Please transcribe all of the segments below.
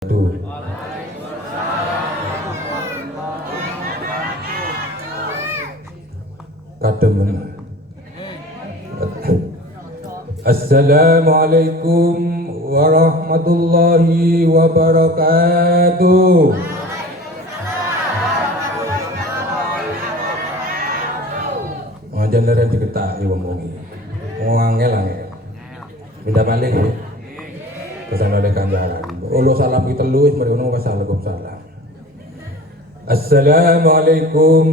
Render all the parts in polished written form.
Tuh. Kadem. Assalamualaikum warahmatullahi wabarakatuh. Wajan dari diketahui wong-wong iki. Angel. Minta balik ya. Pesan oleh kanjaran. Ulo salam kita luwes mari ono wassalamualaikum. Assalamualaikum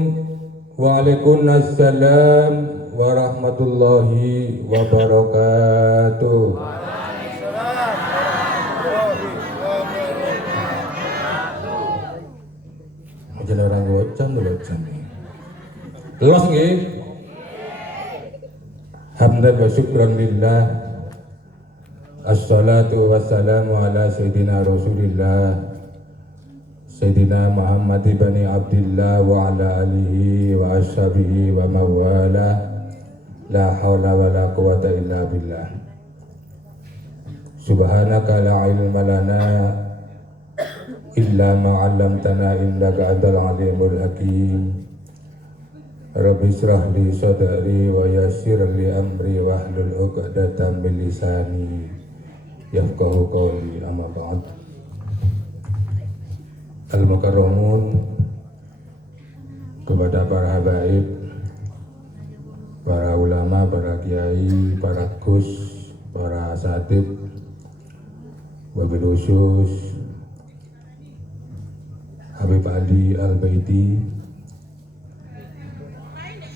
waalaikumsalam warahmatullahi wabarakatuh. Jangan orang gocan dulu jam. Los nggih. Hamdan wa syukran lillah. Assalatu wassalamu ala sayyidina Rasulillah Sayyidina Muhammad ibn Abdillah wa ala alihi wa ashabihi wa mawala. La hawla wa la quwata illa billah. Subhanaka la ilma lana illa ma 'allamtana innaka antal alimul hakim. Rabbi israh li sadri wa yassir li amri wahlul 'uqdatam min lisani yafqahu qawli. Amma ba'd. Al-mukarramun, kepada para habaib, para ulama, para kiai, para gus, para asatid, wabil khusus Habib Ali Al-Baiti,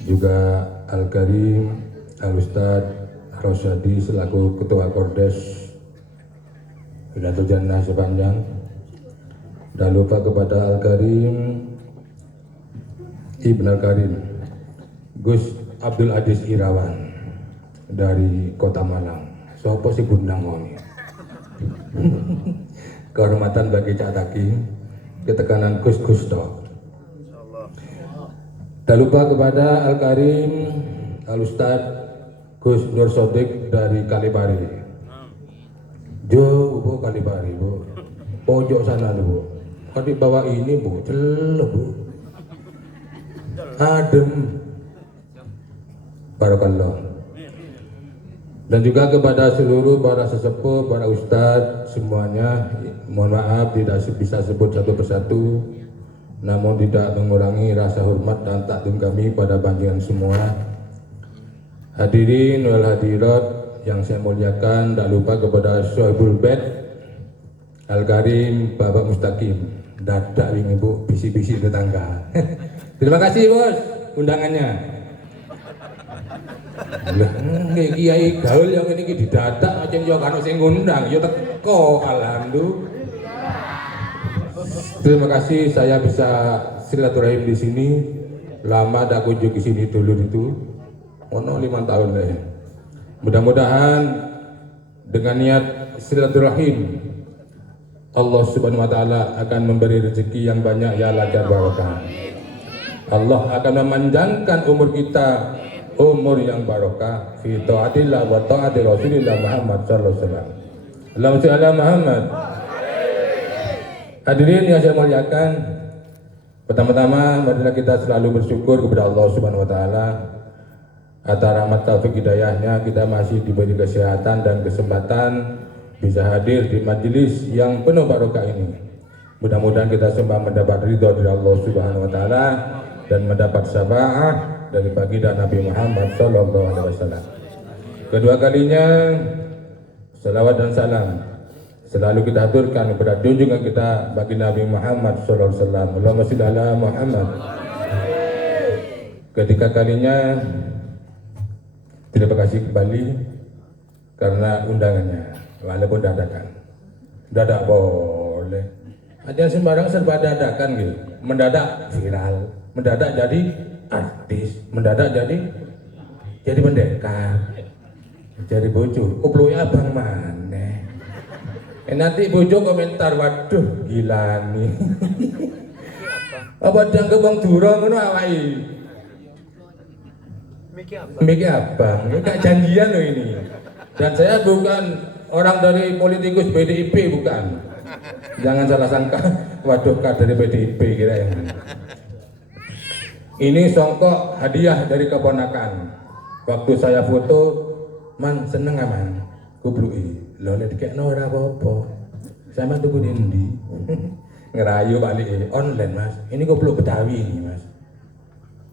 juga Al-Karim Al-Ustad Rosyadi selaku Ketua Kordes Pidato Jannah sepanjang. Dan lupa kepada Al-Karim Ibn Al-Karim Gus Abdul Aziz Irawan dari Kota Malang. Sopo si gundang ini. Kehormatan bagi Cak Taki, ketekanan Gus Gusto. Dan lupa kepada Al-Karim Al-Ustad Gus Nur Sodik dari Kalibari. Jo, Bu Kalibari, Bu. Pojok sana dulu, Bu. Kan di bawah ini, Bu. Celep, Bu. Adem. Barakallah. Dan juga kepada seluruh para sesepuh, para ustadz semuanya, mohon maaf tidak bisa sebut satu persatu, namun tidak mengurangi rasa hormat dan takdim kami pada panjenengan semua. Hadirin wal hadirat yang saya muliakan, tak lupa kepada Sohibul Bed Al-Karim Bapak Mustaqim. Dadak ini, Bu, bisi-bisi tetangga. Terima kasih, Bos, undangannya. Lah, kiai gaul yang ini didadak macam yo kan sing ngundang, yo teko, alhamdulillah. Terima kasih saya bisa silaturahim di sini. Lama tak kunjung di sini dulu itu. Ono 5 tahun deh. Mudah-mudahan dengan niat silaturahim Allah Subhanahu wa taala akan memberi rezeki yang banyak ya lancar barokah. Allah akan memanjangkan umur kita, umur yang barokah fi taatillah wa taati Rasulillah Muhammad sallallahu alaihi wasallam. Allahumma shalli ala Muhammad. Hadirin yang saya muliakan, pertama-tama marilah kita selalu bersyukur kepada Allah Subhanahu wa taala atas rahmat taufik hidayahnya kita masih diberi kesehatan dan kesempatan bisa hadir di majelis yang penuh barokah ini. Mudah-mudahan kita semua mendapat ridho dari Allah Subhanahu wa taala dan mendapat syafaat dari baginda Nabi Muhammad sallallahu alaihi wasallam. Kedua kalinya salawat dan salam selalu kita aturkan kepada junjungan kita baginda Nabi Muhammad sallallahu alaihi wasallam. Allahumma shalli ala Muhammad. Ketiga kalinya terima kasih kembali karena undangannya. Walaupun dadakan, dadak boleh. Aja sembarang serba dadakan gitu. Mendadak viral, mendadak jadi artis, mendadak jadi pendekar, jadi bojo. Kupluke abang maneh. Nanti bojo komentar, waduh gila nih. Apa dianggap wong durung ngono awake? Miki abang, enggak janjian loh ini. Dan saya bukan orang dari politikus PDIP, bukan. Jangan salah sangka, waduh kader PDIP kira ya. Ini songkok hadiah dari keponakan. Waktu saya foto, man seneng aman, kubluki. Lo nek dikekno ora apa-apa. Sama tuku ndi? Ngerayu balik online mas. Ini goblok Betawi ini mas.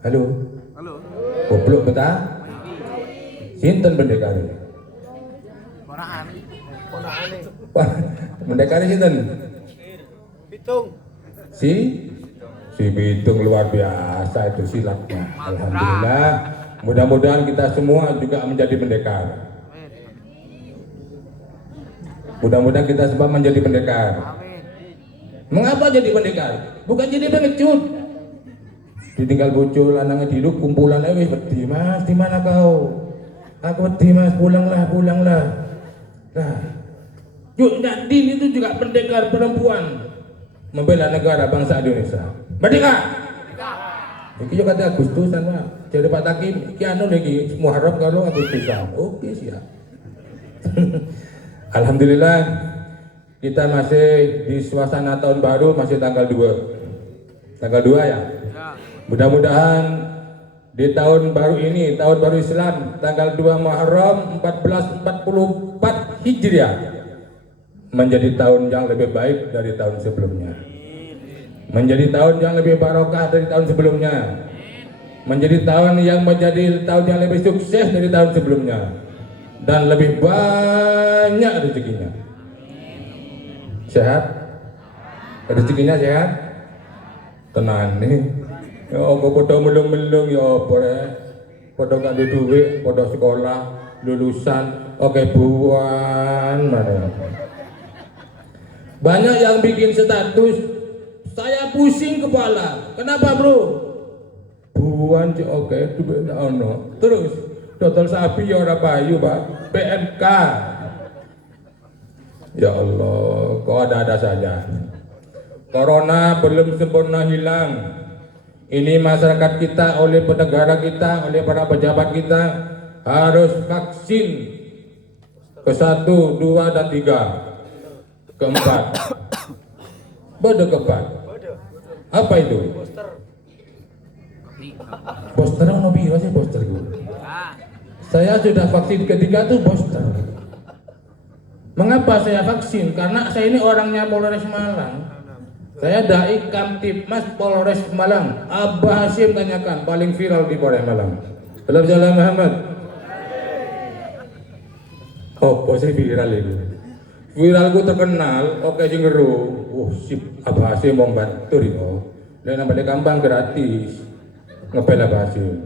Halo. Halo. Goblok Betawi. Sinten pendekar? Ponakane. Pendekar sinten? Pitung. Si Bitung luar biasa itu silatnya. Alhamdulillah. Mudah-mudahan kita semua juga menjadi pendekar. Mudah-mudahan kita semua menjadi pendekar. Mengapa jadi pendekar? Bukan jadi pengecut. Ditinggal bojo lanangnya diduk kumpulan wis wedi mas, di mana kau? Aku wedi mas, pulanglah. Nah, yuk Nadine itu juga pendekar perempuan membela negara bangsa Indonesia. Merdeka. Iki yo kata Agustusan Pak. Jadi Pak Takim iki anu niki Muharram karo Agustusan. Oke siap. Alhamdulillah kita masih di suasana tahun baru, masih tanggal 2. Tanggal 2 ya. Mudah-mudahan di tahun baru ini, tahun baru Islam, tanggal 2 Muharram 1444 Hijriah menjadi tahun yang lebih baik dari tahun sebelumnya. Menjadi tahun yang lebih barokah dari tahun sebelumnya. Menjadi tahun yang lebih sukses dari tahun sebelumnya. Dan lebih banyak rezekinya. Sehat? Rezekinya sehat? Tenang nih. Ya kok padha melung-melung ya apa rek. Padha gak duwe, padha sekolah, lulusan, oke buan mana. Banyak yang bikin status, saya pusing kepala. Kenapa bro? Buan cik oke, duwe ono. Terus total sapi ya ora payu Pak. PMK. Ya Allah, kok ada-ada saja. Corona belum sempurna hilang. Ini masyarakat kita, oleh negara kita, oleh para pejabat kita harus vaksin ke-1, 2, dan 3, ke-4. Ke-4. Apa itu? Poster ono piro sih poster gue? Saya sudah vaksin ketiga tuh poster. Mengapa saya vaksin? Karena saya ini orangnya Polres Malang. Saya dai Kamtibmas Polres Malang. Abah Hasyim tanyakan paling viral di Polres Malang. Salam salam Muhammad. Oh, posisi viral itu. Viralku terkenal, oke sing ngeru. Sip Abah Hasyim mau bantu riko. Dan nambah gampang gratis. Ngepel Abah Hasyim.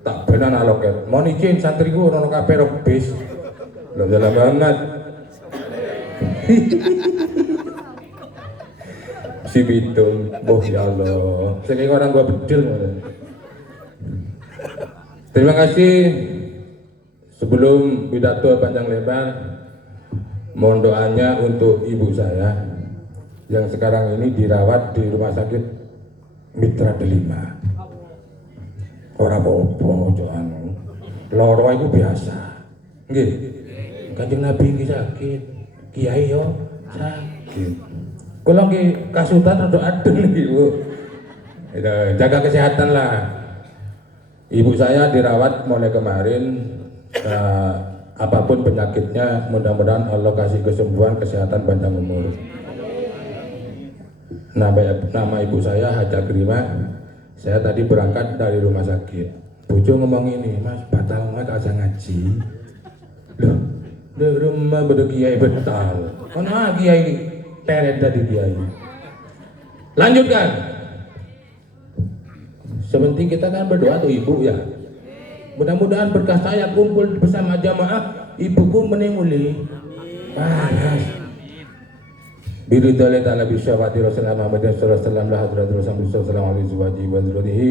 Tak benar aloket. Mau izin santriku ono kabeh rok bis. Salam salam Muhammad. Si Bitung, boh ya Allah, saya orang gua bedil. Terima kasih. Sebelum pidato panjang lebar, mohon doanya untuk ibu saya yang sekarang ini dirawat di rumah sakit Mitra Delima. Orang bobo, jangan loro itu biasa. Nggih, Kanjeng Nabi ini sakit, Kiai yo sakit. Kalau nggih kasutan atau adem nih Bu. Jaga kesehatan lah. Ibu saya dirawat mulai kemarin. Apapun penyakitnya, mudah-mudahan Allah kasih kesembuhan, kesehatan, panjang umur. Nama ibu saya Haja Grima. Saya tadi berangkat dari rumah sakit. Bojo ngomong ini, Mas batal nggak kasih ngaji. Loh, di rumah bedo kiai betal. Mana kiai? Teret dari dia ini. Lanjutkan. Sementing kita kan berdoa tuh ibu ya. Mudah-mudahan berkah saya kumpul bersama jamaah, ibuku meninguli. Panas. Biridallah ta'ala bisyawati Rasulullah Muhammad sallallahu alaihi wasallam la hadratul Rasulullah sallallahu alaihi wasallam wa dzurihi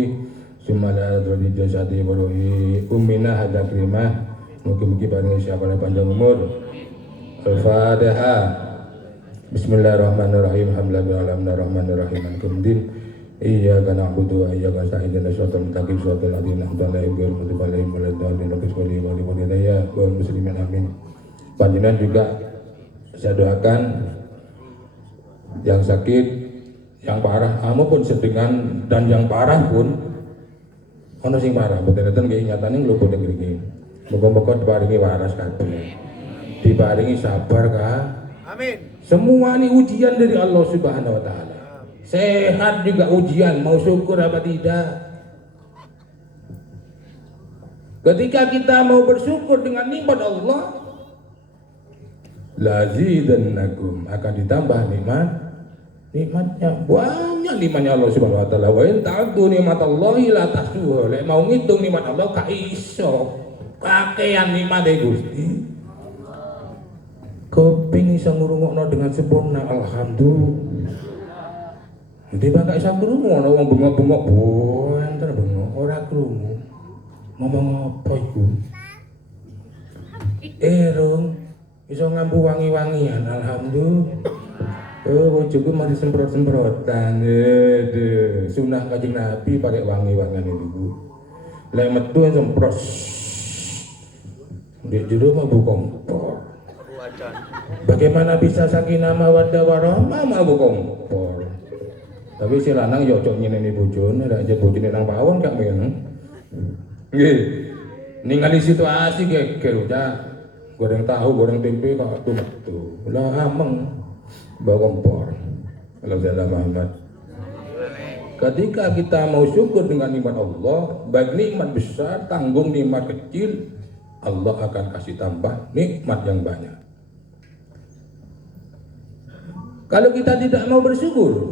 summa la hadratul jasadi wa ruhi ummina Haja Grimah. Mungkin paling siapa panjang umur. Al-Fatihah. Bismillahirrahmanirrahim. Alhamdulillahirrahmanirrahim. Alhamdulillah. Iyyaka na'budu wa iyyaka nasta'in. Ihdinas mustaqim siratal ladzina an'amta 'alaihim ghairil maghdubi 'alaihim waladdallin. Muslimin amin. Panjenengan juga saya doakan yang sakit, yang parah, maupun sedengan dan yang parah pun ono sing parah, betul-betul nggih nyatane ngluput ngriki. Muga-muga diparingi waras kabeh. Diparingi sabar kah? Amin. Semua ini ujian dari Allah Subhanahu wa taala. Sehat juga ujian, mau syukur apa tidak? Ketika kita mau bersyukur dengan nikmat Allah, lazidannakum, akan ditambah nikmatnya. Banyak nikmatnya Allah Subhanahu wa taala. Wa in ta'uddu nikmatallahi la tahsuha. Lek mau ngitung nikmat Allah gak iso. Kakean nikmate Gusti. Kuping iso ngrungokno dengan sempurna, alhamdulillah. Nanti bangga iso ngrungokno wong bengok-bengok enten bengok ora krungu. Ngomong apa iku? Rung iso ngambu wangi-wangian, alhamdulillah. Bojoku mau disemprot-semprotan. Sunah Kanjeng Nabi pakai wangi-wangian itu. Lek metu semprot. Di jero mabuk kompor. Bagaimana bisa sakinah mawaddah warahmah mabuk kompor? Tapi si lanang yo cok nyeneni bojone, lek aja bojone nang pawon gak men. Nggih. Ningali situasi geger cak. Goreng tahu, goreng tempe kok metu. Lah ameng bawa kompor. Kalau saya Muhammad. Ketika kita mau syukur dengan nikmat Allah, baik nikmat besar, tanggung nikmat kecil, Allah akan kasih tambah nikmat yang banyak. Kalau kita tidak mau bersyukur,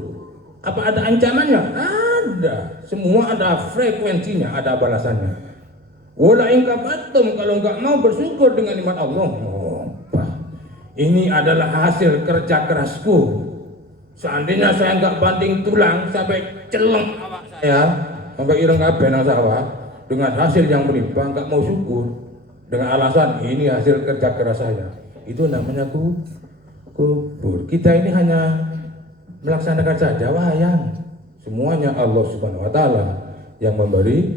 apa ada ancamannya? Ada. Semua ada frekuensinya, ada balasannya. Wala in kafartum, kalau enggak mau bersyukur dengan nikmat Allah, ini adalah hasil kerja kerasku. Seandainya saya enggak banting tulang sampai celeng awak saya, sampai ireng kabeh nang sawah, dengan hasil yang berlimpah enggak mau syukur dengan alasan ini hasil kerja keras saya, itu namanya kubur. Kita ini hanya melaksanakan saja wayang. Semuanya Allah Subhanahu wa taala yang memberi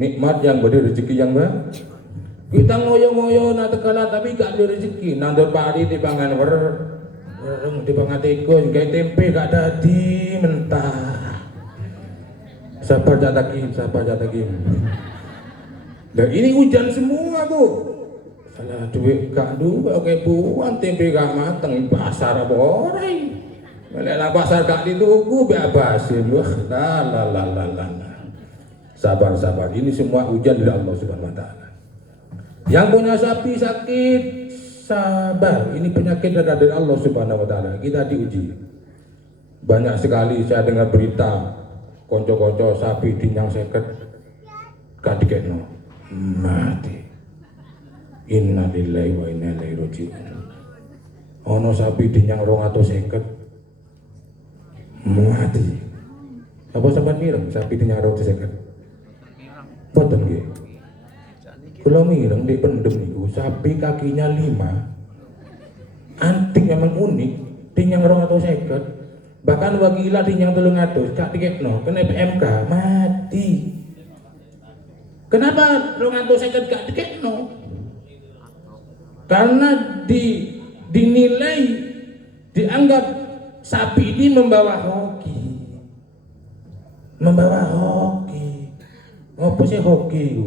nikmat, yang beri rezeki yang baik. Kita ngoyo-ngoyo na tekala tapi gak ada rezeki. Nandur pari di pangan di pangan tikus, gawe tempe gak dadi mentah. Sabar jatakim. Dan ini hujan semua Bu. Salah duit gak dua kayak buan tempe gak mateng pasar apa orang. Melek pasar gak dituku bebasin. Wah, la. Sabar. Ini semua hujan dari Allah Subhanahu wa taala. Yang punya sapi sakit, sabar. Ini penyakit dari Allah Subhanahu wa taala. Kita diuji. Banyak sekali saya dengar berita konco-konco sapi dinyang seket kadikno mati. Innalillahi wa inna ilaihi raji'un. Ono sapi dinyang 250 mati. Apa sampean mireng sapi dinyang 250? Boten nggih. Kula mireng di pendem niku sapi kakinya 5. Antik memang unik, dinyang 250. Bahkan wagila dinyang 300, gak dikekno, kena PMK, mati. Kenapa 250 gak dikekno? Karena dinilai, dianggap sapi ini membawa hoki. Apa sih hoki?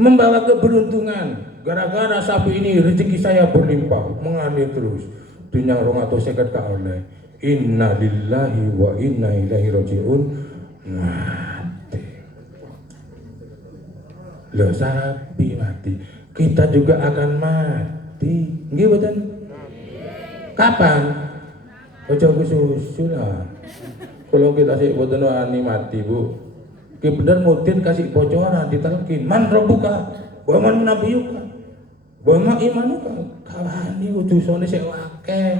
Membawa keberuntungan. Gara-gara sapi ini rezeki saya berlimpah, mengalir terus. Dinyang 250 gak oleh. Inna lillahi wa inna ilaihi raji'un. Mati. Loh, sapi mati, kita juga akan mati. Nggih mboten? Kapan? Ojo kesusu lah. Kalau kita sih mboten wani mati, Bu. Ki bener mudin kasih bocoran ditelkin. Man rabbuka wa man nabiyuka wa ma imanuka. Kawani udusane sik akeh.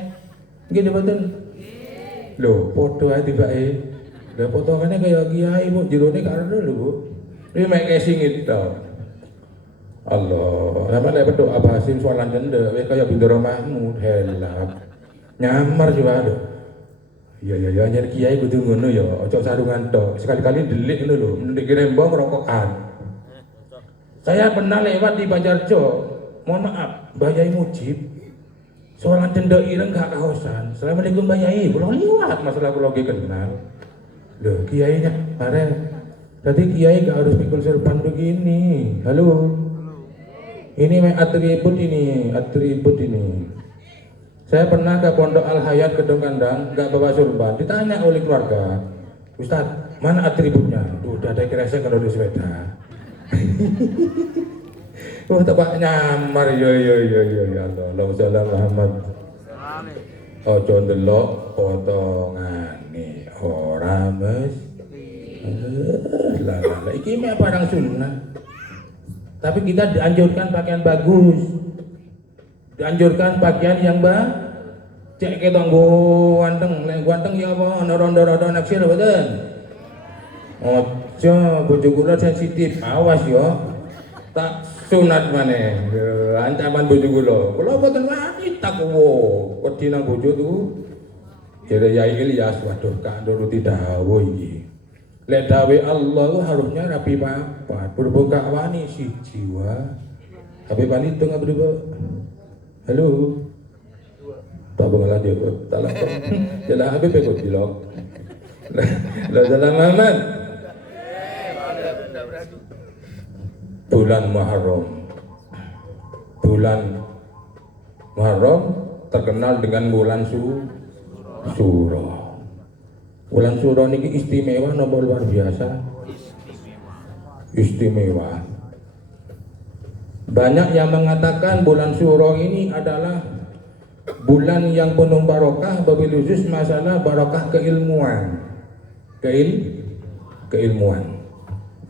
Nggih mboten? Lho, padha ae tibake. Lah potongane kaya kiai, Bu, jerone karo lho, Bu. Iki mek casing itu. Allah, nama lek bedok abasin soalan jende wis kaya Bindoro Mahmud helak. Nyamar juga ada. Iya nyari kiai kudu ngono ya, ojo sarungan tok. Sekali-kali delik ngono lho, ndek rembang rokokan. Saya pernah lewat di Banjarjo. Mohon maaf, Mbah Yai Mujib. Soalan cendek ireng gak kaosan. Assalamualaikum Pak Yai, kula liwat masalah kula ki kenal. Loh, kiainya kemarin. Tadi kiai gak harus pikul serban begini. Halo. Ini atribut ini. Saya pernah ke Pondok Al Hayat Gedung Kandang, nggak bawa surban. Ditanya oleh keluarga, Ustadz, mana atributnya? Tuh, udah ada kresek kalau di sepeda. Oh, tepak nyamar, ya Allah, Allahumma Muhammad. Ojo ndelok potongane ora mes. Lah, iki mek barang sunnah. Tapi kita dianjurkan pakaian bagus. Dianjurkan pakaian yang cek kita nggo ganteng, lek ganteng ya apa ana rondo-rondo naksir mboten. Ojo bojo kula sensitif, awas yo. Tak sunat maneh. Ancaman bojo kula. Kula mboten wani takwa. Wedi nang bojo tuh. Jere Yai Ilyas, waduh kak nuruti dawuh iki. Lek dawuh Allah harusnya rapi papat, berhubung gak wani siji wae. Habis wani tengah berubah. Halo. Tak bengalah dia kok. Tak lah. Jalan habis ikut dilok. Lah jalan Muhammad. Bulan Muharram. Bulan Muharram terkenal dengan bulan Suro. Bulan Suro niki istimewa napa luar biasa? Istimewa. Banyak yang mengatakan bulan Suro ini adalah bulan yang penuh barokah, wabil khusus masalah barokah keilmuan. Keilmuan.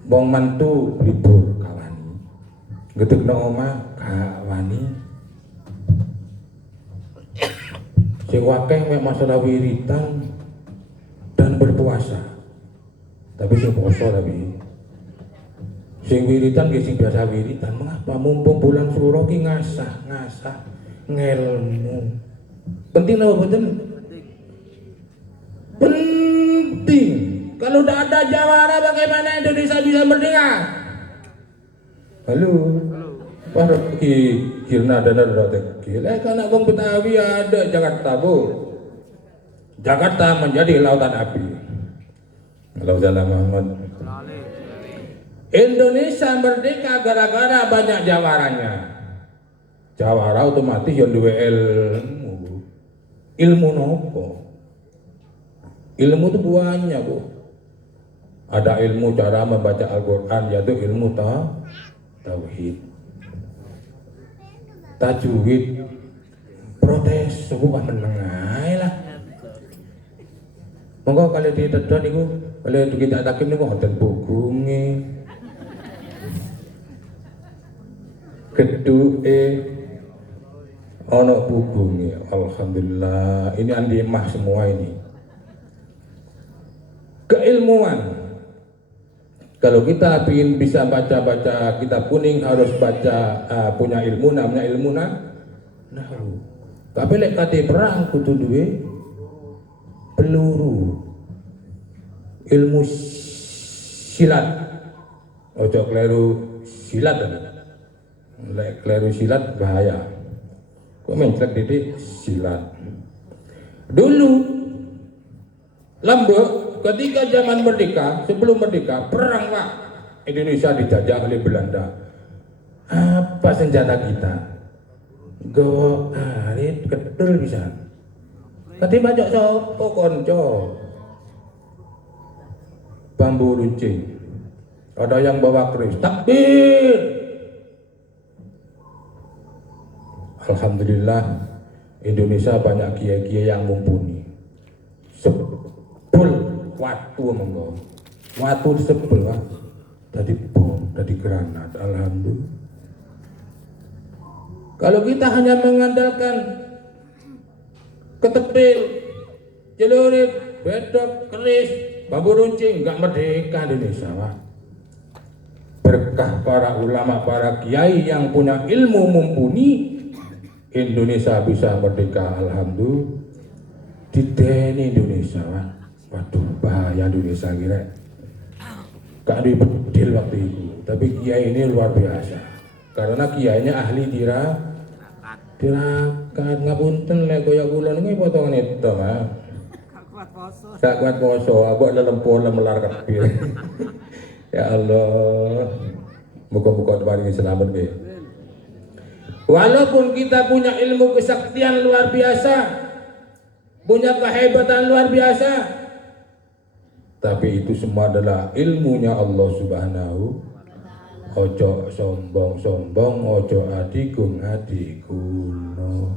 Wong mantu libur kawani. Gedegna omah kawani. Sing wakeh mek masalah wiritan dan berpuasa. Tapi sing poso tapi sing wiritan ki sing biasa wiritan. Mengapa mumpung bulan Suro ki ngasah ngelmu. Penting apa betul? Penting. Kalau tidak ada jawara bagaimana Indonesia bisa merdeka? Halo. Para kirna dana rotek. Gila kan wong Betawi ada Jakarta bu. Jakarta menjadi lautan api. Allahumma Muhammad. Indonesia merdeka gara-gara banyak jawaranya. Jawara otomatis yang duwe ilmu. Ilmu nopo? Ilmu itu banyak bu. Ada ilmu cara membaca Al-Quran, yaitu ilmu tauhid, tajwid, protes, bukan menengai lah. Monggo kalau di tedon itu, kalau kita takim itu hotel bukungi, gedue, ono bukungi. Alhamdulillah, ini andimah semua ini. Keilmuan. Kalau kita ingin bisa baca kitab kuning harus baca punya ilmu namanya ilmu nahwu. Tapi lek kate perang kudu duwe peluru. Ilmu silat. Ojo kleru silat. Lek kleru silat bahaya. Kok menclek didik silat. Dulu Lombok ketika zaman merdeka, sebelum merdeka, perang pak, Indonesia dijajah oleh Belanda. Apa senjata kita? Gawa arit kedul bisa. Tadi banyak sopo konco. Bambu runcing. Ada yang bawa keris. Takbir. Alhamdulillah, Indonesia banyak kiai-kiai yang mumpuni. Sebel waktu monggo, waktu disebel pak, tadi bom, tadi granat, alhamdulillah. Kalau kita hanya mengandalkan ketepil, celurit, bedok, keris, bambu runcing, nggak merdeka Indonesia pak. Berkah para ulama, para kiai yang punya ilmu mumpuni, Indonesia bisa merdeka, alhamdulillah. Dideni Indonesia pak. Waduh bahaya Indonesia kira. Gak ada bedil waktu itu. Tapi kiai ini luar biasa. Karena kiainya ahli Tirakat ngapunten lek kaya kula niki potongan itu, Mas. Gak kuat poso. Gak kuat poso, abok lelempur melar kabeh. Ya Allah. Muga-muga paringi selamat nggih. Walaupun kita punya ilmu kesaktian luar biasa, punya kehebatan luar biasa, tapi itu semua adalah ilmunya Allah Subhanahu. Ojo sombong-sombong, ojo adigung-adiguna.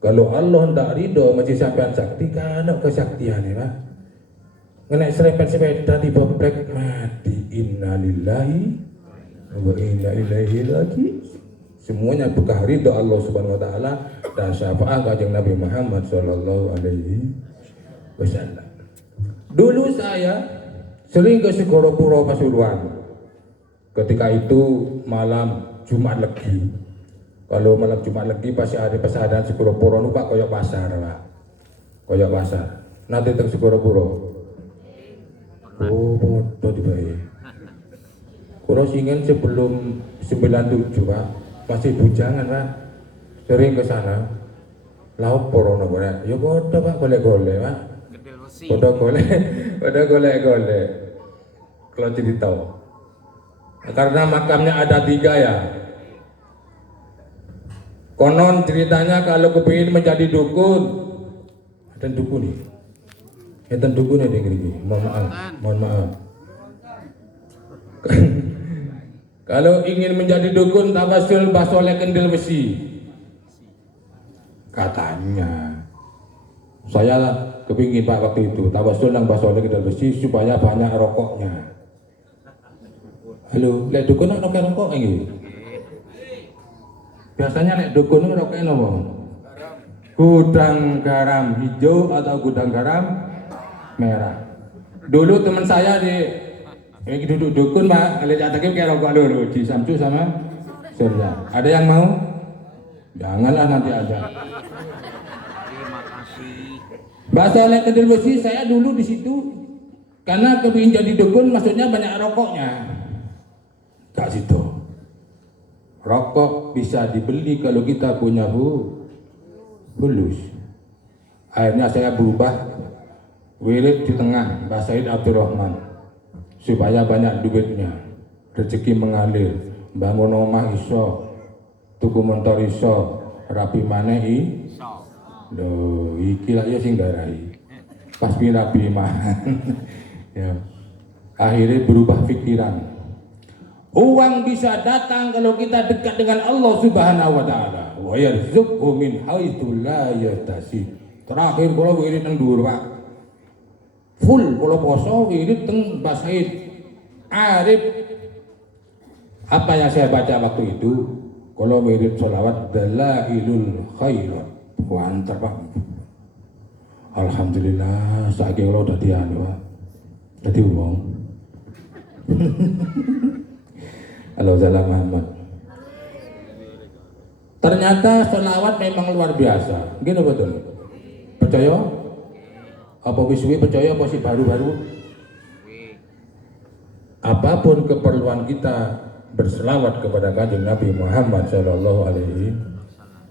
Kalau Allah ndak ridho masih sampean sakti kan kesaktian ya, Pak. Ngenek serempet sepeda di bobrek mati. Innalillahi wa inna ilaihi raji'un. Semuanya berkah ridho Allah Subhanahu wa taala dan syafaat Kanjeng Nabi Muhammad sallallahu alaihi wasallam. Dulu saya sering ke Segoro Puro Pasuruan. Ketika itu malam Jumat Legi. Kalau malam Jumat Legi pasti ada pesanan Segoro Puro nu Pak koyo pasar, Pak. Koyo pasar. Nanti teng Segoro Puro. Oh, bodoh dibae. Kulo singen sebelum 97, Pak. Masih bujangan, Pak. Sering ke sana. Lauk porono golek. Ya bodoh, Pak, golek-golek, Pak. Gedel besi. Pada golek. Kalau cerita, karena makamnya ada 3 ya. Konon ceritanya kalau kepingin menjadi dukun, ada dukun nih. Enten dukun ada gini. Mohon maaf. Kalau ingin menjadi dukun tawasul basoleh kendil besi. Katanya. Saya kepingin Pak waktu itu tawasul nang basoleh kendil besi supaya banyak rokoknya. Halo, lek dukun nak rokok iki. Biasanya lek dukun rokoknya nopo? Gudang garam hijau atau gudang garam merah. Dulu teman saya ini duduk dukun, Pak. Kalau jatuh kayak rokok dulu di Samsu sama Surya. Ada yang mau? Janganlah nanti aja. Terima kasih. Bahasa oleh kendil besi saya dulu di situ karena kepingin jadi dukun, maksudnya banyak rokoknya. Kak situ. Rokok bisa dibeli kalau kita punya bulus. Akhirnya saya berubah wirid di tengah Mbah Said Abdurrahman supaya banyak duitnya, rezeki mengalir, bangun omah iso, tuku motor iso, rapi maneh So. lho iki lah ya sing darai pas rapi mah. Ya. Akhirnya berubah pikiran. Uang bisa datang kalau kita dekat dengan Allah Subhanahu wa taala. Wa yarzuqhu min haitsu la yahtasib. Terakhir kula wirid nang dhuwur, Pak. Full kula poso wirid teng Mbah Said Arif. Apa yang saya baca waktu itu? Kula wirid sholawat dalailul khairat. Wanter, Pak. Alhamdulillah saiki kula dadi anu, Pak. Dadi wong. Halo Salam Muhammad. Ternyata sholawat memang luar biasa. Gini betul. Percaya? Apa wiswi percaya apa sih baru-baru? Apapun keperluan kita berselawat kepada Kanjeng Nabi Muhammad Sallallahu Alaihi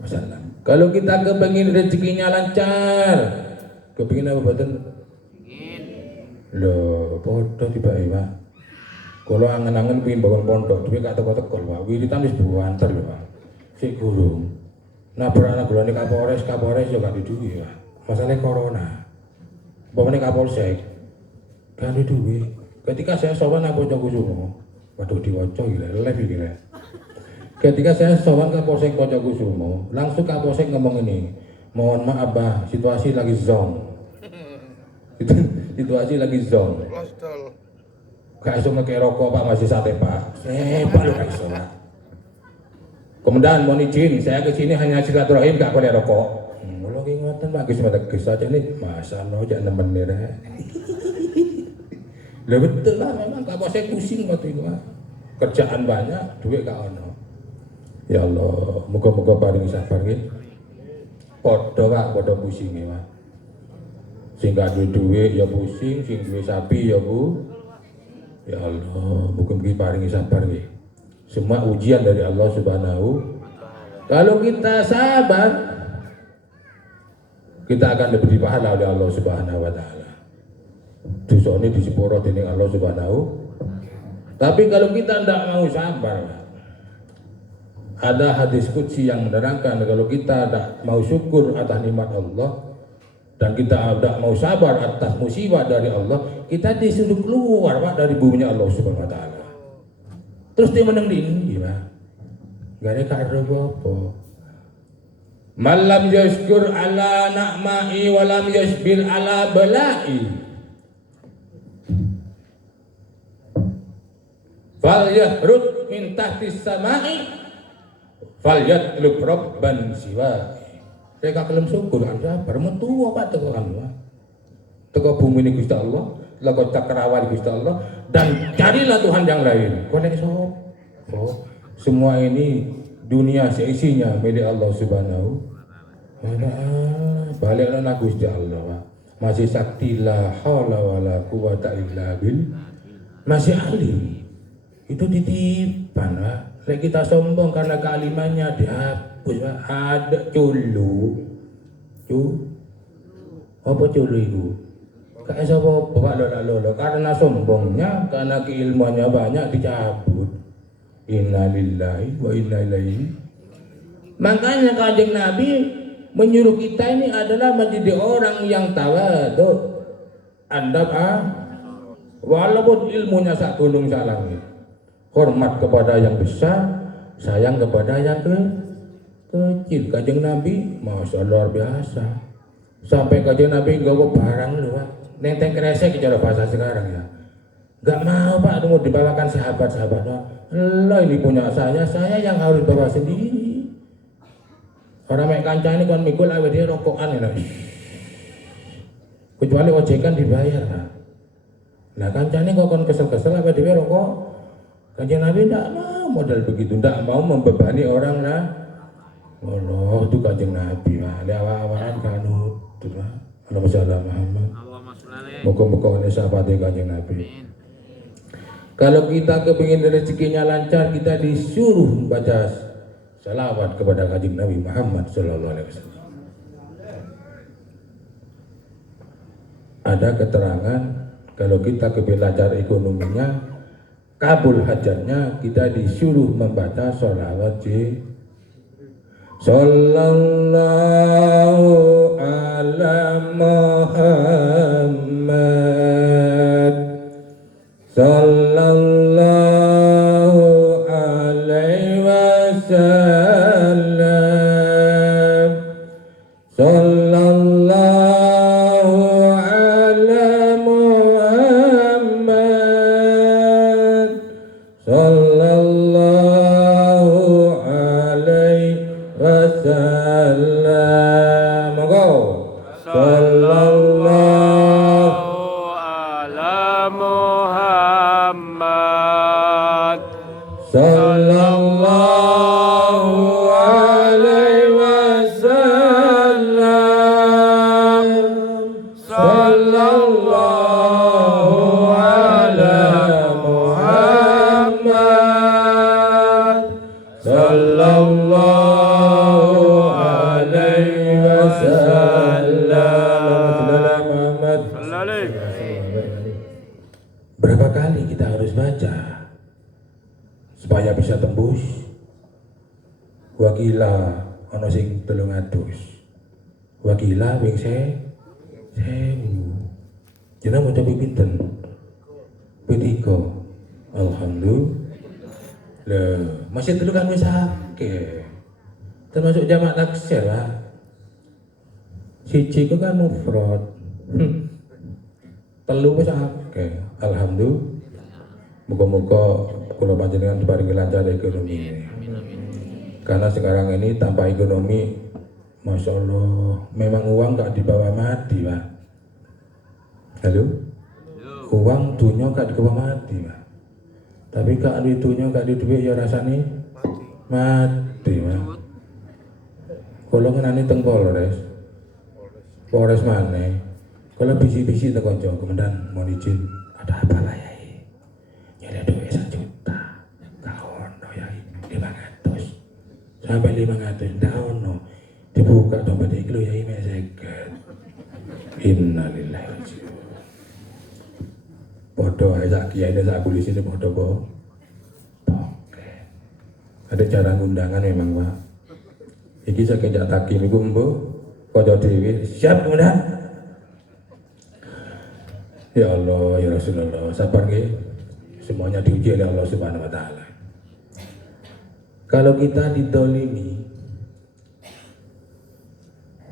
Wasallam. Kalau kita kepengin rezekinya lancar, kepengin apa betul? Loh, podo tiba-tiba, Pak. Kalau angen-angen pingin bangun pondok, tapi gak teko-teko, Pak. Wiritan wis buanter lho, Pak. Sik gurung. Nabrak anak gulane Kapolres yo gak duwe, Pak. Masalahnya corona. Pemene Kapolsek gak ada duwe. Ketika saya sowan nang Poncokusumo, waduh diwaca gila, live gila. Ketika saya sowan ke Polsek Poncokusumo, langsung Kapolsek ngomong ini, mohon maaf, Pak, situasi lagi zong. Situasi lagi zong. Gak iso ngekek rokok, Pak, masih sate, Pak. Pak lu gak iso, Pak. Kemudian mohon izin, saya kesini hanya silaturahim, gak boleh rokok. Kalau ki ngoten Pak, Gus teges aja nih, masalah aja nemen nih. Lah betul lah, memang Kapolsek pusing waktu itu, Pak. Kerjaan banyak, duit gak ono. Ya Allah, muga-muga paling sabar nggih. Padha, Pak, padha pusing ya, Pak. Sing gak duwe duit ya pusing, sing duwe sapi ya Bu. Ya Allah, muga-muga paringi sabar nggih. Semua ujian dari Allah Subhanahu Kalau kita sabar, kita akan diberi pahala oleh Allah Subhanahu wa taala. Dosa ini disepuro dening Allah Subhanahu. Tapi kalau kita tidak mau sabar, ada hadis qudsi yang menerangkan kalau kita tidak mau syukur atas nikmat Allah dan kita tidak mau sabar atas musibah dari Allah, kita disuruh keluar Pak dari buminya Allah Subhanahu wa taala. Terus dia menang di ini, Pak. Gak ada karo apa. Malam yashkur ala na'mai walam yashbir ala balai. Fal yahrud min tahtis samai fal yatlub rabban siwa. Mereka kelem syukur kan sabar metu apa teko kan. Teko bumi ini Gusti Allah, teko cakrawala Gusti Allah dan carilah Tuhan yang lain. Kok nek sapa? Semua ini dunia seisinya milik Allah Subhanahu wa taala. Baliklah na Gusti Allah, Pak. Masih sakti la haula wala quwata illa billah. Masih alim. Itu titipan, Pak. Lek kita sombong karena kealimannya dihapus, Pak. Ada culu. Apa culu itu? Kayak sapa Bapak lolo karena sombongnya, karena keilmuannya banyak dicabut. Inna lillahi wa inna ilaihi. Makanya Kanjeng Nabi menyuruh kita ini adalah menjadi orang yang tawadhu. Adab walaupun ilmunya sak gunung sak langit. Hormat kepada yang besar, sayang kepada yang kecil. Kanjeng Nabi masya Allah luar biasa. Sampai Kanjeng Nabi nggawa barang lho, Pak. Nenteng kresek cara bahasa sekarang ya. Gak mau Pak, mau dibawakan sahabat-sahabatnya. Lah ini punya saya yang harus bawa sendiri. Orang mek kanca ini kan mikul awe dia rokokan ya. Kecuali ojekan dibayar, Pak. Nah kanca ini kok kon kesel-kesel awe dia rokok. Kanjeng Nabi tidak mau modal begitu, tidak mau membebani orang lah. Allah itu Kanjeng Nabi, Pak. Ini awal-awalan kanut, tuh Pak. Allahumma sholli ala Muhammad. Moga-moga ini sahabatnya Kanjeng Nabi. Kalau kita kepingin rezekinya lancar, kita disuruh baca salawat kepada Kanjeng Nabi Muhammad sallallahu alaihi wasallam. Ada keterangan kalau kita kepingin lancar ekonominya, kabul hajatnya, kita disuruh membaca salawat sallallahu ala Muhammad sallallahu alaihi wasallam sallallahu ala Muhammad sallallahu alaihi wasallam. Monggo sallallahu sallallahu alaihi wasallam sallallahu ala Muhammad sallallahu alaihi wasallam. Berapa kali kita harus baca supaya bisa tembus? Wakila ana sing 300. Wakila wing 1000. Jenengan maca pinten? P3. Alhamdulillah. Masih telu kan wis akeh. Termasuk jamak taksir lah. Siji ku kan mufrad. Telu wis akeh. Alhamdulillah. Moga-moga kula panjenengan diparingi lancar ekonomi ini. Karena sekarang ini tanpa ekonomi, masya Allah, memang uang gak dibawa mati, Pak. Halo? Uang dunia gak dibawa mati, Pak. Tapi gak di dunia gak di duit ya rasanya mati, Pak. Kalau ngenani teng Polres mana? Kalau bisi-bisi teng konco, komandan mau izin, ada apa lah ya? Nyari duit 1 juta, kawan no ya 500. sampai 500 tahun no. Dibuka dompet iki lho yai mek 50. Innalillahi wa inna ilaihi raji'un. Padha ae sak kiai sak polisi ini padha kok. Ada cara undangan memang Pak. Iki saking jak takim iku mbuh kaca dhewe siap undang. Ya Allah ya Rasulullah sabar nggih. Semuanya diuji oleh Allah Subhanahu wa taala. Kalau kita didolimi,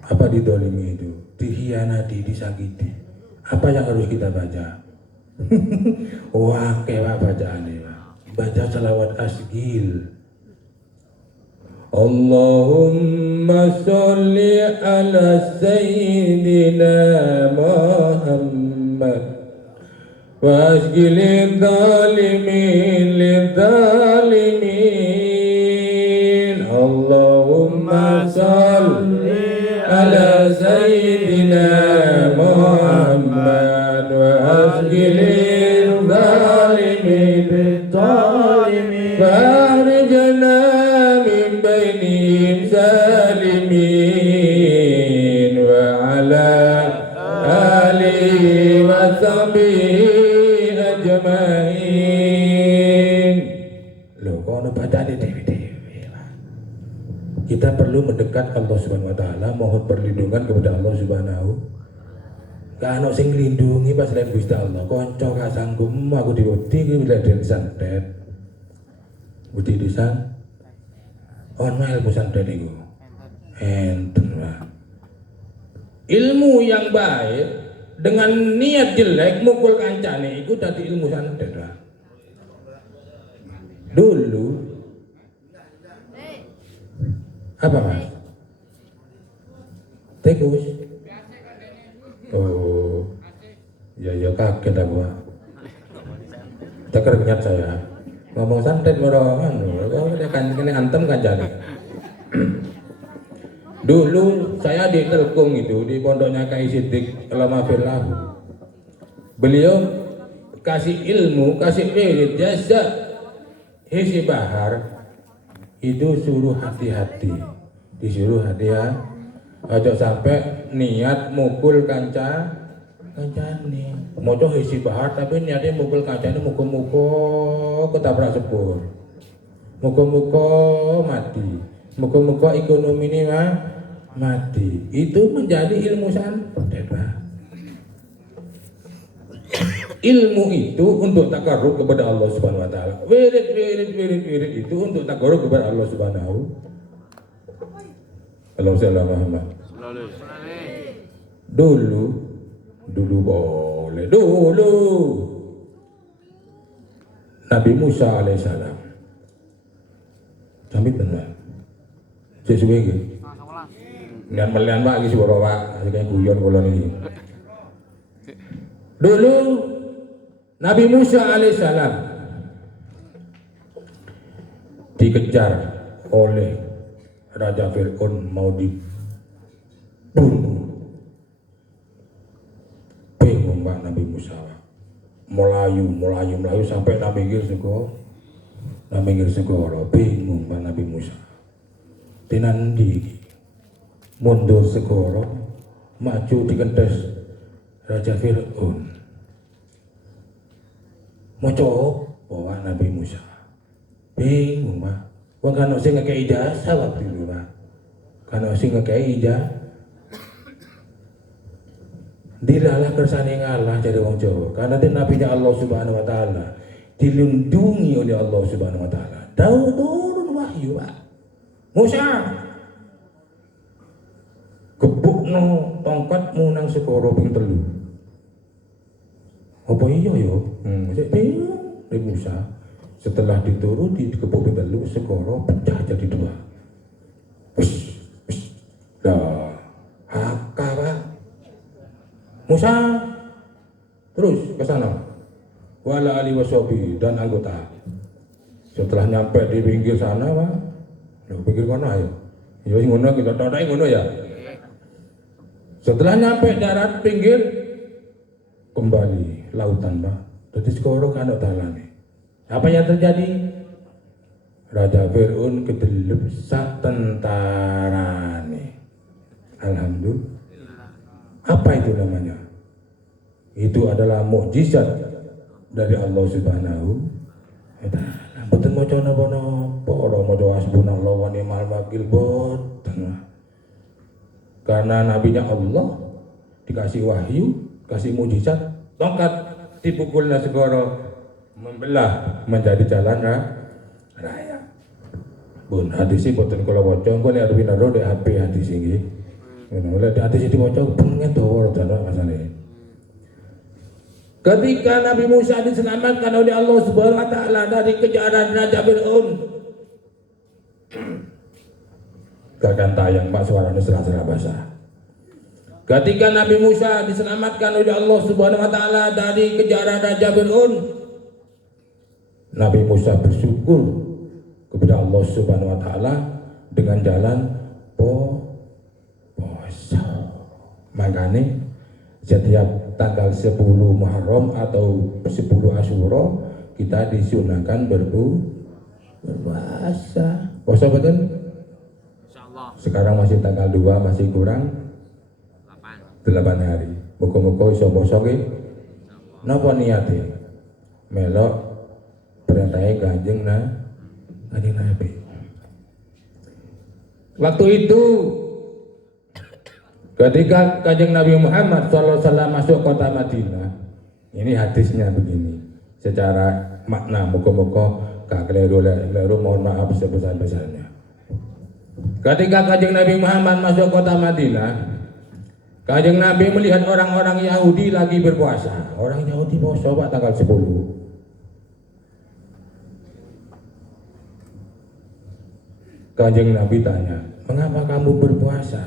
apa didolimi itu? Dikhianati, disakiti. Apa yang harus kita baca? Wah, kewa bacaan ini. Baca selawat asgil. Allahumma sholli ala sayyidina Muhammad wa asgil zalimin lidzalimin. Allahumma sholli ala sayyidina Muhammad wa asgil zalimin lidzalimin. Farijna min bainihim salimin wa ala alihi wa sahbihi ajmain. Loh, kok ono bacane dewe-dewe. Kita perlu mendekat Allah Subhanahu wa taala, mohon perlindungan kepada Allah Subhanahu. Kan ono sing nglindungi pas lek Gusti Allah. Kanca kasangku aku diwedi iki lek den santet. Wedi disan. Ono ilmu santet iku. Enten Pak. Ilmu yang baik dengan niat jelek mukul kancane iku dadi ilmu santet Pak. Dulu apa Mas? Tegus. Oh, ya kaget aku Pak. Teker niat saya. Ngomong santet merongan, kau kan kena antem kancane. Dulu saya di Telkom itu di pondoknya Kai Siddiq Alamafillahu. Beliau kasih ilmu, kasih wirid jasa hisi bahar itu suruh hati-hati, disuruh hati-hati, aja sampai niat mukul kancane. Moco hisi bahar tapi niatnya mukul kancane muka-muka ketabrak sepur, muka-muka mati, muka-muka ekonomi ini mati. Itu menjadi ilmu santet Pak. Ilmu itu untuk takarrub kepada Allah Subhanahu wa taala. Wirid itu untuk takarrub kepada Allah Subhanahu. Allahumma Muhammad. Dulu boleh. Dulu Nabi Musa alaihissalam. Sampai benar. Sesuai gitu. Niat melihat Pak lagi suara Pak, kayak guyon kula niki. Dulu Nabi Musa alaihissalam dikejar oleh Raja Fir'aun mau dibunuh. Bingung Pak Nabi Musa. Melayu sampai Nabi segoro. Bingung Pak Nabi Musa. Tinandi mundur segoro, maju dikentes Raja Fir'aun. Moco bawa Nabi Musa. Bingung Pak. Wong kan sing ngekei ijazah waktu itu Pak. Kan sing ngekei ijazah. Dilalah kersane ngalah dari wong Jawa. Karena itu nabinya Allah Subhanahu wa taala dilindungi oleh Allah Subhanahu wa taala. Daud turun wahyu Pak. Musa gebukno tongkatmu nang sekoro ping 3. Apa iya yo? Sik bingung Nabi Musa. Setelah dituruti dikepuk ping 3 sekoro pecah jadi 2. Dah haka Pak. Musa terus ke sana. Wala ali washabi dan anggota. Setelah nyampe di pinggir sana Pak. Loh, pinggir mana ayo? Ya ngono kita totoke ngono ya. Setelah nyampe darat pinggir kembali lautan Pak. Jadi sekoro kan dalane. Apa yang terjadi? Raja Fir'aun kedelep sak tentarane. Alhamdulillah. Apa itu namanya? Itu adalah mukjizat dari Allah Subhanahu wa taala. Mboten maca napa-napa, ora maca hasbunallahu wa ni'mal wakil boten. Karena nabinya Allah dikasih wahyu, kasih mujizat, tongkat dipukulna segoro membelah menjadi jalan raya. Bun hadis boten kula waca, engko nek arep naro di HP hadis iki. Ngono lek hadis diwaca pengen dawa dalan masane. Ketika Nabi Musa diselamatkan oleh Allah Subhanahu wa taala dari kejaran Raja Fir'aun. Gagan tayang Pak suaranya serah-serah basah. Ketika Nabi Musa diselamatkan oleh Allah Subhanahu wa taala dari kejaran Raja Fir'aun, Nabi Musa bersyukur kepada Allah Subhanahu wa taala dengan jalan puasa. Makanya setiap tanggal 10 Muharram atau 10 Asyura kita disunahkan berpuasa. Puasa betul? Insyaallah. Sekarang masih tanggal 2, masih kurang 8 hari. Muga-muga iso poso ki. Napa niate? Melok perintahe Kanjeng Nabi. Waktu itu ketika Kanjeng Nabi Muhammad SAW masuk kota Madinah, ini hadisnya begini, secara makna muka-muka gak keliru, mohon maaf sebesar-besarnya. Ketika Kanjeng Nabi Muhammad masuk kota Madinah, Kanjeng Nabi melihat orang-orang Yahudi lagi berpuasa. Orang Yahudi puasa Pak tanggal 10. Kanjeng Nabi tanya, mengapa kamu berpuasa?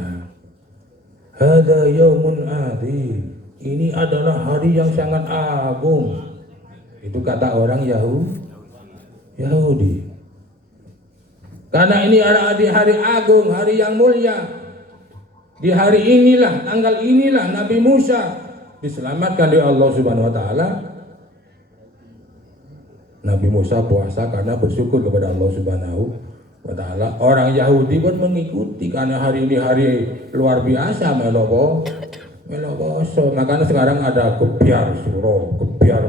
Hada yaumun adzim. Ini adalah hari yang sangat agung. Itu kata orang Yahudi. Karena ini adalah hari agung, hari yang mulia. Di hari inilah, tanggal inilah Nabi Musa diselamatkan oleh Allah Subhanahu wa taala. Nabi Musa puasa karena bersyukur kepada Allah Subhanahu wa taala. Orang Yahudi pun mengikuti karena hari ini hari luar biasa melo poso. Makanya sekarang ada gebyar suro, gebyar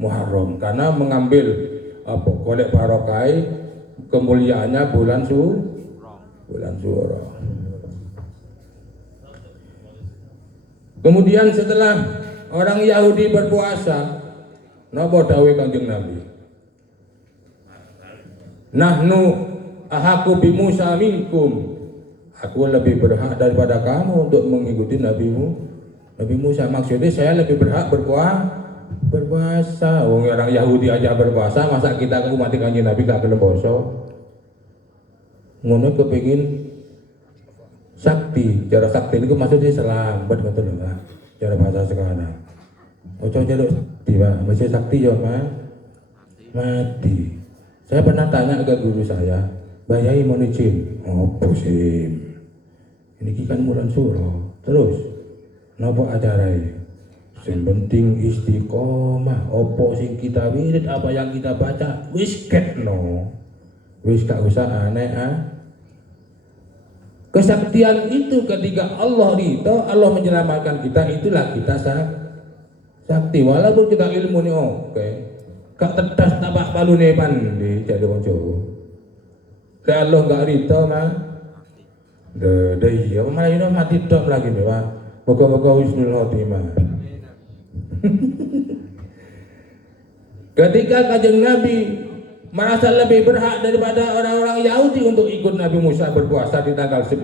Muharram karena mengambil golek barokai kemuliaannya bulan Syuro. Kemudian setelah orang Yahudi berpuasa, napa dawuh Kanjeng Nabi? Nahnu ahaku bi Musa minkum. Aku lebih berhak daripada kamu untuk mengikuti Nabi Musa. Maksudnya saya lebih berhak berpuasa. Wong orang Yahudi aja berpuasa, masa kita umat Kanjeng Nabi gak gelem poso? Ngono kepengin sakti. Cara sakti itu maksudnya selamat betul Pak. Cara bahasa sekarang. Ojo jaluk sakti Pak, mesti sakti ya Pak. Mati. Saya pernah tanya ke guru saya, Bayai mau nicim, opo sim? Ini kan bulan Suro. Terus, nopo ajarai? Yang penting istiqomah. Opo sing kita wirid, apa yang kita baca, wis ketno, wis gak usah aneh Kesaktian itu ketika Allah ridho, Allah menyelamatkan kita, itulah kita sakti. Walaupun kita ilmu nih oke. Kak tetas tapak balune pandi jadi wong Jawa. Kalau Allah enggak ridho mah iya malah ini mati tok lagi nih Pak. Moga-moga husnul khotimah. Ketika Kanjeng Nabi merasa lebih berhak daripada orang-orang Yahudi untuk ikut Nabi Musa berpuasa di tanggal 10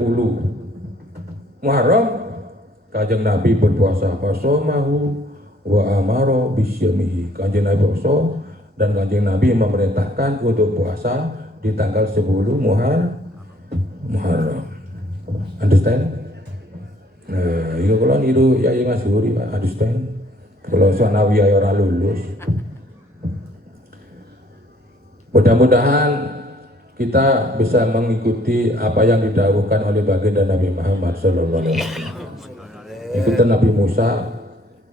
Muharram, Kanjeng Nabi berpuasa fasomahu wa amaro bisyamihi. Kanjeng Nabi puasa dan Kanjeng Nabi memerintahkan untuk puasa di tanggal 10 Muharram. Understand? Nah, itu kalau niru Yai Masuri Pak, understand? Kalau sanawiyah ora lulus. Mudah-mudahan kita bisa mengikuti apa yang didahulukan oleh baginda Nabi Muhammad SAW. Ikuti Nabi Musa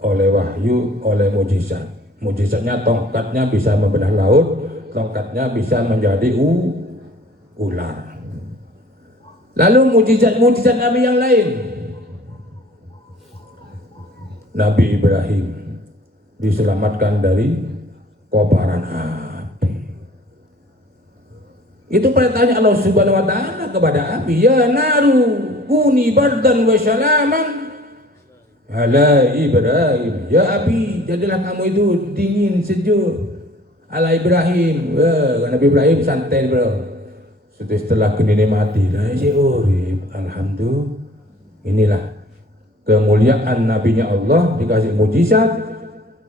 oleh wahyu, oleh mujizat. Mujizatnya tongkatnya bisa membelah laut, tongkatnya bisa menjadi ular. Lalu mujizat-mujizat Nabi yang lain. Nabi Ibrahim diselamatkan dari kobaran api. Itu perintahnya Allah Subhanahu wa taala kepada api, ya naru kuni bardan wa salaman ala Ibrahim. Ya api, jadilah kamu itu dingin sejuk ala Ibrahim. Wah, Nabi Ibrahim santai bro. Setelah kini mati lah si urip. Alhamdulillah. Inilah kemuliaan nabinya Allah, dikasih mujizat,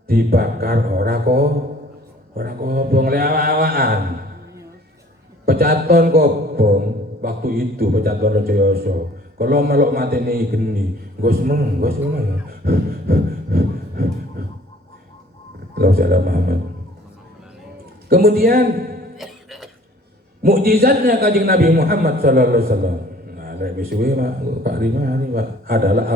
dibakar ora kobong lewat-lewatan. Pecaton kobong waktu itu pecaton Raja Yoso. Kalau melok mati nih geni, gos seneng ya. Kalau salah Muhammad. Kemudian mukjizatnya kanjeng Nabi Muhammad sallallahu alaihi wasallam. Nah, lebih suwe Pak Rima ini Pak adalah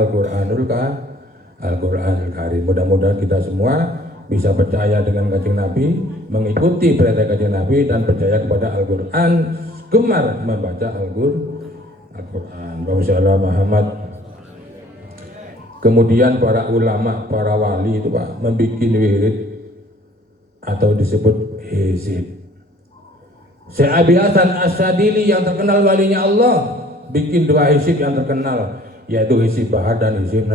Al-Qur'anul Karim. Mudah-mudahan kita semua bisa percaya dengan kanjeng Nabi, mengikuti perintah kanjeng Nabi dan percaya kepada Al-Qur'an, gemar membaca Al-Qur'an. Rasulullah Muhammad. Kemudian para ulama, para wali itu Pak membuat wirid atau disebut hizib. Syekh Abi Hasan As-Sadili yang terkenal walinya Allah bikin dua hizib yang terkenal, yaitu hizib Bahar dan hizib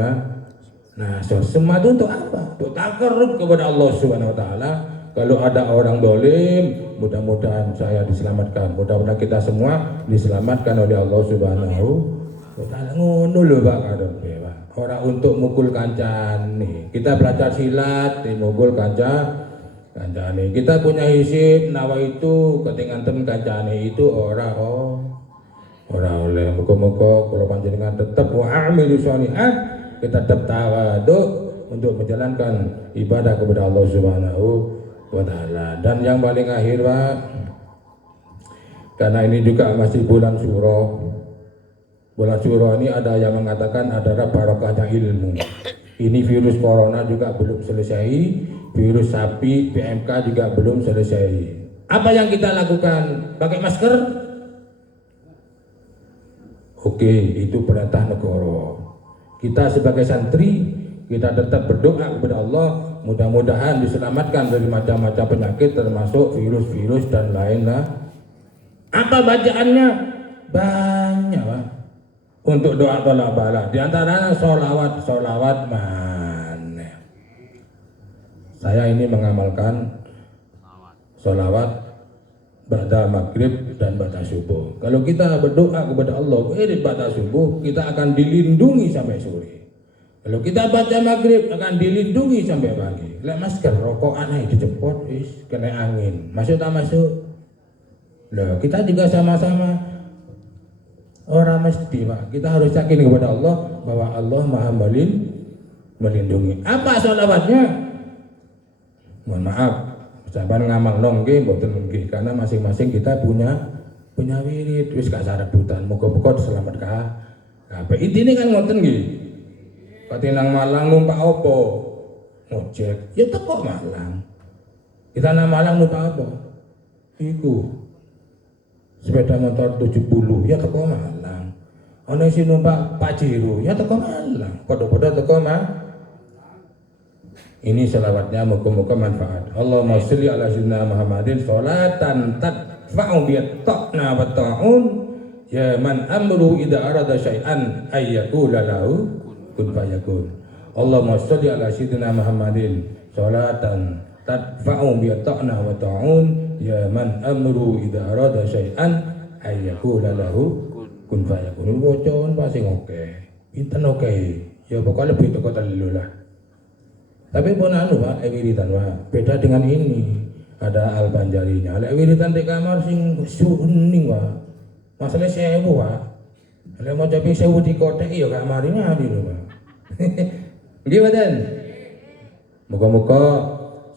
Nasr. Semua itu untuk apa? Untuk takarrub kepada Allah Subhanahu wa taala. Kalau ada orang dolim, mudah-mudahan saya diselamatkan. Mudah-mudahan kita semua diselamatkan oleh Allah Subhanahu wa taala. Ngono lho Pak karepe, Pak. Ora untuk mukul kancane. Kita belajar silat, dimukul kancane. Kita punya hizib nawa itu ketinggalan kancane itu ora oleh muga-muga kula panjenengan tetap wa amilu sholihat, kita tetap tawadhu untuk menjalankan ibadah kepada Allah Subhanahu wa taala. Dan yang paling akhir Pak, karena ini juga masih bulan Syuro. Bulan Syuro ini ada yang mengatakan adalah barokahnya ilmu. Ini virus corona juga belum selesai, virus sapi PMK juga belum selesai. Apa yang kita lakukan? Pakai masker? Oke, itu perintah negara. Kita sebagai santri, kita tetap berdoa kepada Allah, mudah-mudahan diselamatkan dari macam-macam penyakit termasuk virus-virus dan lainnya. Apa bacaannya? Banyak Pak. Untuk doa tolak bala, di antaranya solawat mana? Saya ini mengamalkan solawat ba'da maghrib dan ba'da subuh. Kalau kita berdoa kepada Allah ba'da subuh, kita akan dilindungi sampai sore. Kalau kita baca maghrib akan dilindungi sampai pagi. Lek masker rokok aneh dicepot, kena angin. Masuk tak masuk? Loh, kita juga sama-sama. Orang mesti Pak, kita harus yakin kepada Allah bahwa Allah Maha melindungi. Apa sholawatnya? Mohon maaf, saban ngamal nongge, mboten nggih, karena masing-masing kita punya wirid, wis gak sarebutan, muga-muga selamat kabeh. Intine kan ngoten nggih. Kate nang Malang numpak opo? Ngojek. Ya teko Malang. Kita nang Malang numpak apa? Iku sepeda motor 70 ya teko Malang. Ana sing numpak Pajero ya teko Malang. Padha-padha teko Ini selawatnya muga-muga manfaat. Allahumma sholli ala sayyidina Muhammadin sholatan tadfa'u bi ta'na wa ta'un ya man amru idza arada syai'an ayyakula lahu kun fayakun. Allahumma sholli ala sayyidina Muhammadin sholatan tadfa'u bi ta'na wa ta'un ya man amru idza arada syai'an ayyakula lahu kun fayakun. Bocon pasti oke. Pinten oke. Ya pokoknya lebih teko telu lah. Tapi pun anu Pak, wiritan Pak, beda dengan ini. Ada Al-Banjarinya. Lek wiritan di kamar sing suning Pak. Masalah 1000 Pak. Lek mau coba 1000 dikotek ya kamarnya hadir Pak. Nggih mboten? Moga-moga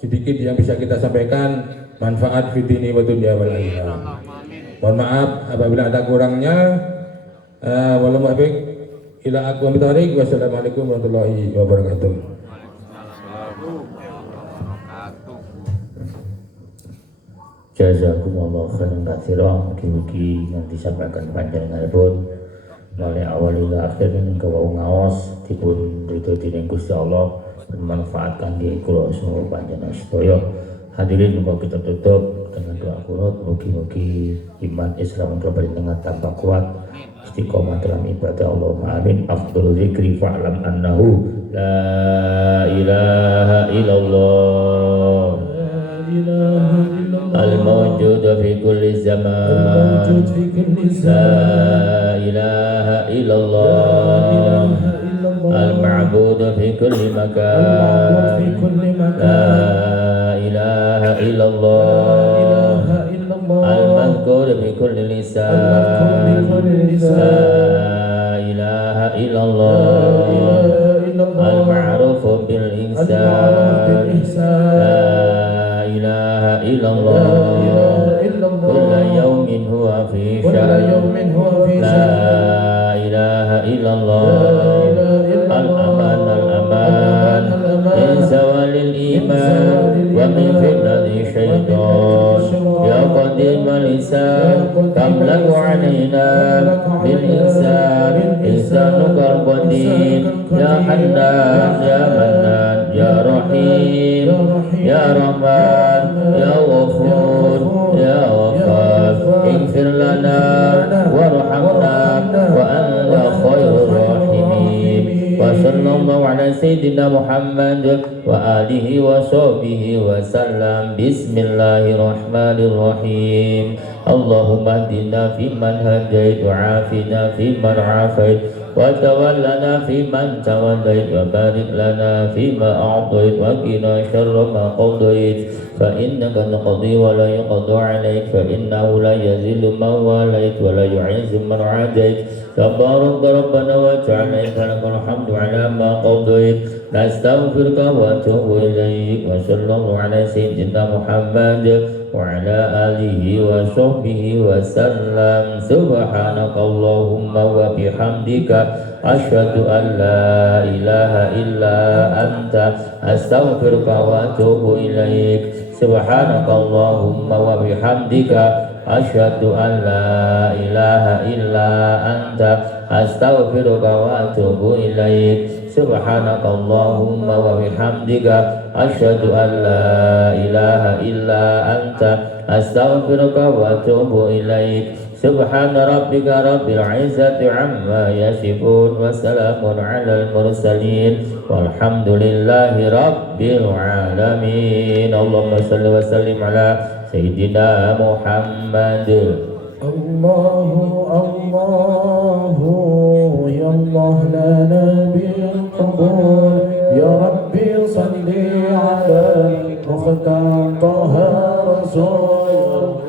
sedikit yang bisa kita sampaikan manfaat fitini wa dunya wal akhirah. Mohon maaf apabila ada kurangnya. Wallahu a'lam. Ila aqwamit thariq. Wassalamualaikum warahmatullahi wabarakatuh. Jazakumullah khairan katsiran. Mugi-mugi nganti sampaikan panjenenganipun mulai awal hingga akhir kawau ngaos dipun ridho dening Gusti Allah bermanfaat kangge kula saha panjenengan sedaya. Hadirin muga kita tutup dengan doa kunut. Mugi-mugi iman Islam terperingat tanpa kuat, istiqomah dalam ibadah. Allahumma amin. Afdhalul dzikri fa'lam annahu la ilaha illallah al-mawjud fi kulli zaman, la ilaha illallah al-ma'bud fi kulli makan, la ilaha illallah al-madhkur fi kulli lisan, la ilaha illallah al-ma'ruf bil ihsan, la ilaha illallah kulla yawmin huwa fi sya'n, la ilaha illallah al-aman al-aman min zawalil iman wa min fitnati syaitan ya qadim al-lisan tamlaku alaina bil insan insanukal qadim ya hannan ya mannan ya rahim ya rahman ya ghafur ya wafar ighfir lana warhamna wa anta khairur rahimin wa sallallahu ala sayyidina Muhammad wa alihi wa sahbihi wa sallam. Bismillahirrahmanirrahim. Allahumma hdina fiman hadait wa afina fiman afait wa tawallana fiman tawallait wa barik lana fima a'tait wa qina syarra ma qadait fa innaka taqdi wa la yuqda 'alaik fa innahu la yazillu man walait wa la yu'izzu man 'adait tabarak rabbana wa ta'ala lakal hamdu 'ala ma qadait nastaghfiruka wa atubu ilaik wa sallallahu ala sayyidina Muhammad wa ala alihi wa sahbihi wa sallam. Subhanakallahumma wa bihamdika asyhadu an la ilaha illa anta astaghfiruka wa atubu ilaik. Subhanakallahumma wa bihamdika asyhadu an la ilaha illa anta astaghfiruka wa atubu ilaik. Subhanakallahumma wa bihamdika asyhadu an la ilaha illa anta astaghfiruka wa atubu ilaik. Subhana rabbika rabbil izzati amma yasifun wa salamun alal mursalin walhamdulillahi rabbil alamin. Allahumma salli wa sallim ala sayyidina Muhammad. Allahu Allahu ya Allah lana bil qabul ya Rabbi salli ala Mukhtar Taha Rasul.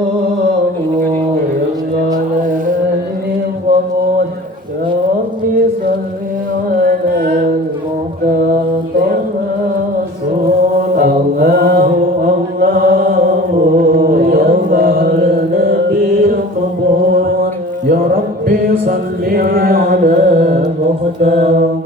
Allahu ya Allah lana bil qabul ya Rabbi salli ala Mukhtar Taha Rasul. Allahu يا ربي صل على مختار